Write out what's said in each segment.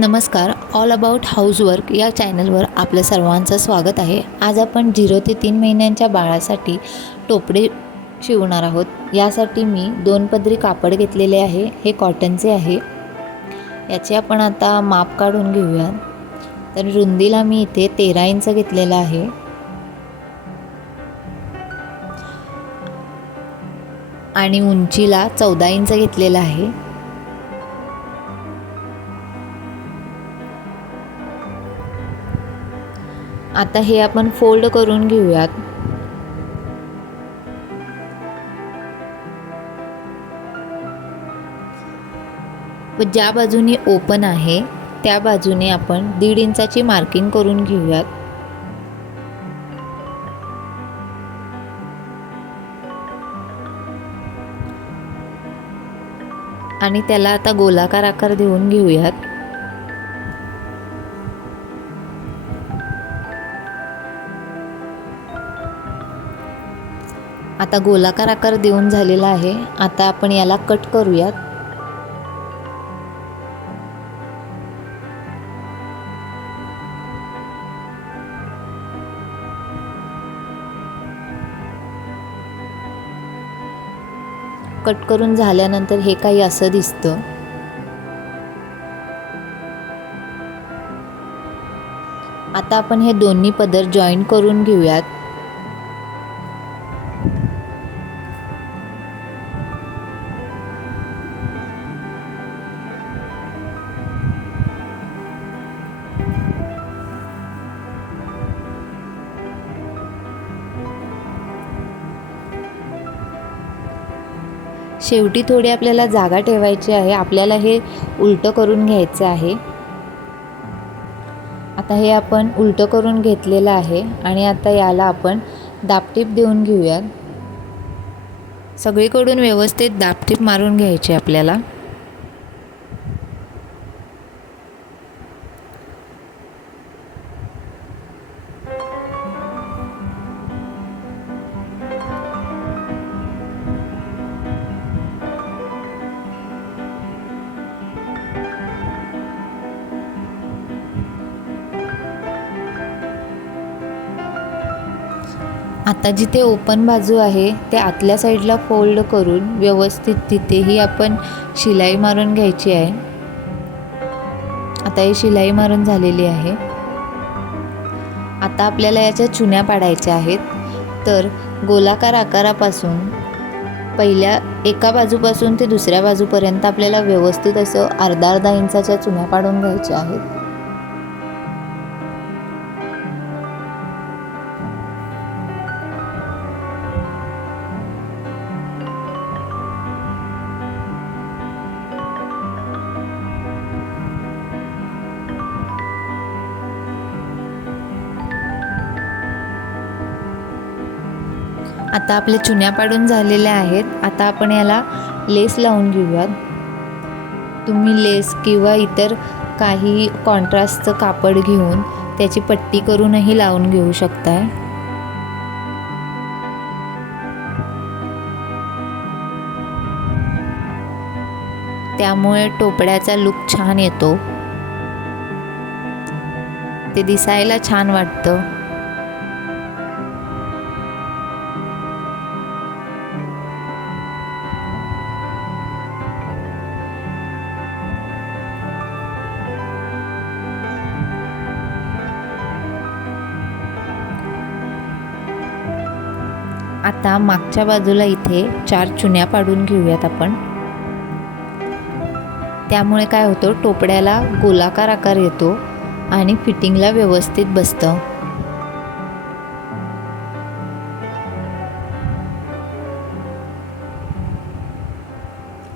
नमस्कार. All about हाऊसवर्क या चॅनलवर आपलं सर्वांचं स्वागत आहे. आज आपण 0 ते 3 महिन्यांच्या बाळासाठी टोपडे शिवणार आहोत. यासाठी मी 2 पदरी कापड घेतलेले आहे. हे कॉटनचे आहे. याचे आपण आता माप काढून घेऊया. तर रुंदीला मी इथे 13 इंच घेतलेला आहे आणि उंचीला 14 इंच घेतलेला आहे. आता हे आपण फोल्ड करून घेऊयात. व ज्या बाजूने ओपन आहे त्या बाजूने आपण 1.5 इंचाची मार्किंग करून घेऊयात. आणि त्याला आता गोलाकार आकार देऊन घेऊयात. आता गोलाकार आकार देऊन झालेला आहे. आता आपण याला कट करूयात. कट करून झाल्यानंतर हे काही असं दिसतं. आता आपण हे दोन्ही पदर जॉईन करून घेऊयात. शेवटी थोडी आपल्याला जागा ठेवायची आहे. आपल्याला हे उलटं करून घ्यायचं आहे. आता हे आपण उलटं करून घेतलेलं आहे आणि आता याला आपण दाबटीप देऊन घेऊयात. सगळीकडून व्यवस्थित दाबटीप मारून घ्यायची आपल्याला. आता जिथे ओपन बाजू आहे त्या आतल्या साईडला फोल्ड करून व्यवस्थित तिथेही आपण शिलाई मारून घ्यायची आहे. आता ही शिलाई मारून झालेली आहे. आता आपल्याला याच्या चुन्या पाडायच्या आहेत. तर गोलाकार आकारापासून पहिल्या एका बाजूपासून ते दुसऱ्या बाजूपर्यंत आपल्याला व्यवस्थित असं अर्धा इंचाच्या चुन्या पाडून घ्यायच्या आहेत. आता आपल्या चुन्या पाडून झालेल्या आहेत. आता आपण याला लेस लावून घेऊयात. तुम्ही लेस किंवा इतर काही कॉन्ट्रास्टचं कापड घेऊन त्याची पट्टी करूनही लावून घेऊ शकताय. त्यामुळे टोपड्याचा लुक छान येतो. ते दिसायला छान वाटतं. आता मागच्या बाजूला इथे 4 चुन्या पाडून घेऊयात आपण. त्यामुळे काय होतं, टोपड्याला गोलाकार आकार येतो आणि फिटिंगला व्यवस्थित बसतं.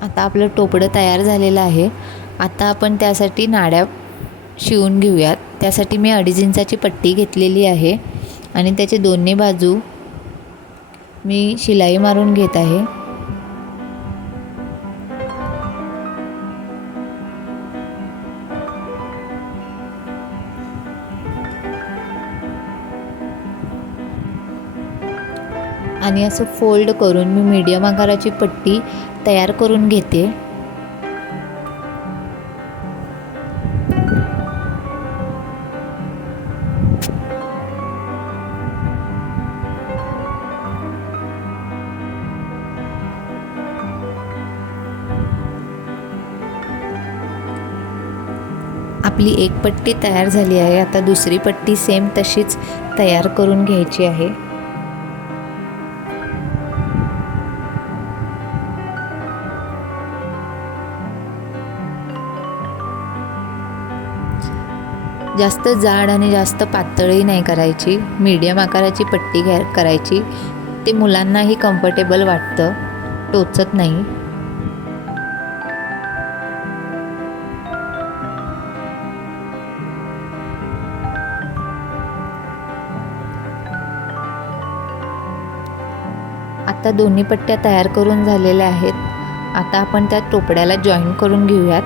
आता आपलं टोपडं तयार झालेलं आहे. आता आपण त्यासाठी नाड्या शिवून घेऊयात. त्यासाठी मी 2.5 इंचाची पट्टी घेतलेली आहे आणि त्याचे दोन्ही बाजू मी शिलाई मारून घेत आहे. आणि असं फोल्ड करून मी मीडियम आकाराची पट्टी तयार करून घेते. आपली एक पट्टी तयार झाली आहे. आता दुसरी पट्टी सेम तशीच तयार करून घ्यायची आहे. जास्त जाड आणि जास्त पातळही नाही करायची, मीडियम आकाराची पट्टी करायची. ते मुलांनाही कम्फर्टेबल वाटतं, टोचत नाही. आता दोन्ही पट्ट्या तयार करून झालेल्या आहेत. आता आपण त्या टोपड्याला जॉईन करून घेऊयात.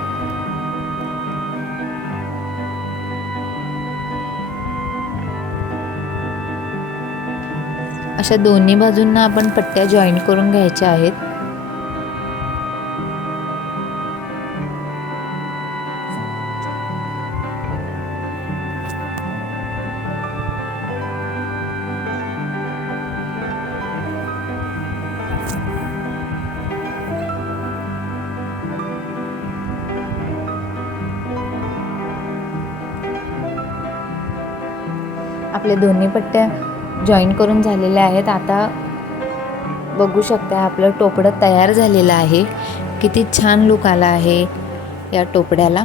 अशा दोन्ही बाजूंना आपण पट्ट्या जॉईन करून घ्यायच्या आहेत. आपल्या दोन्ही पट्ट्या जॉईन करून झालेल्या आहेत. आता बघू शकता आपलं टोपडं तयार झालेलं आहे. किती छान लुक आला आहे या टोपड्याला.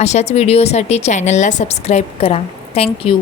अशाच व्हिडिओसाठी चॅनलला सबस्क्राईब करा. थँक्यू.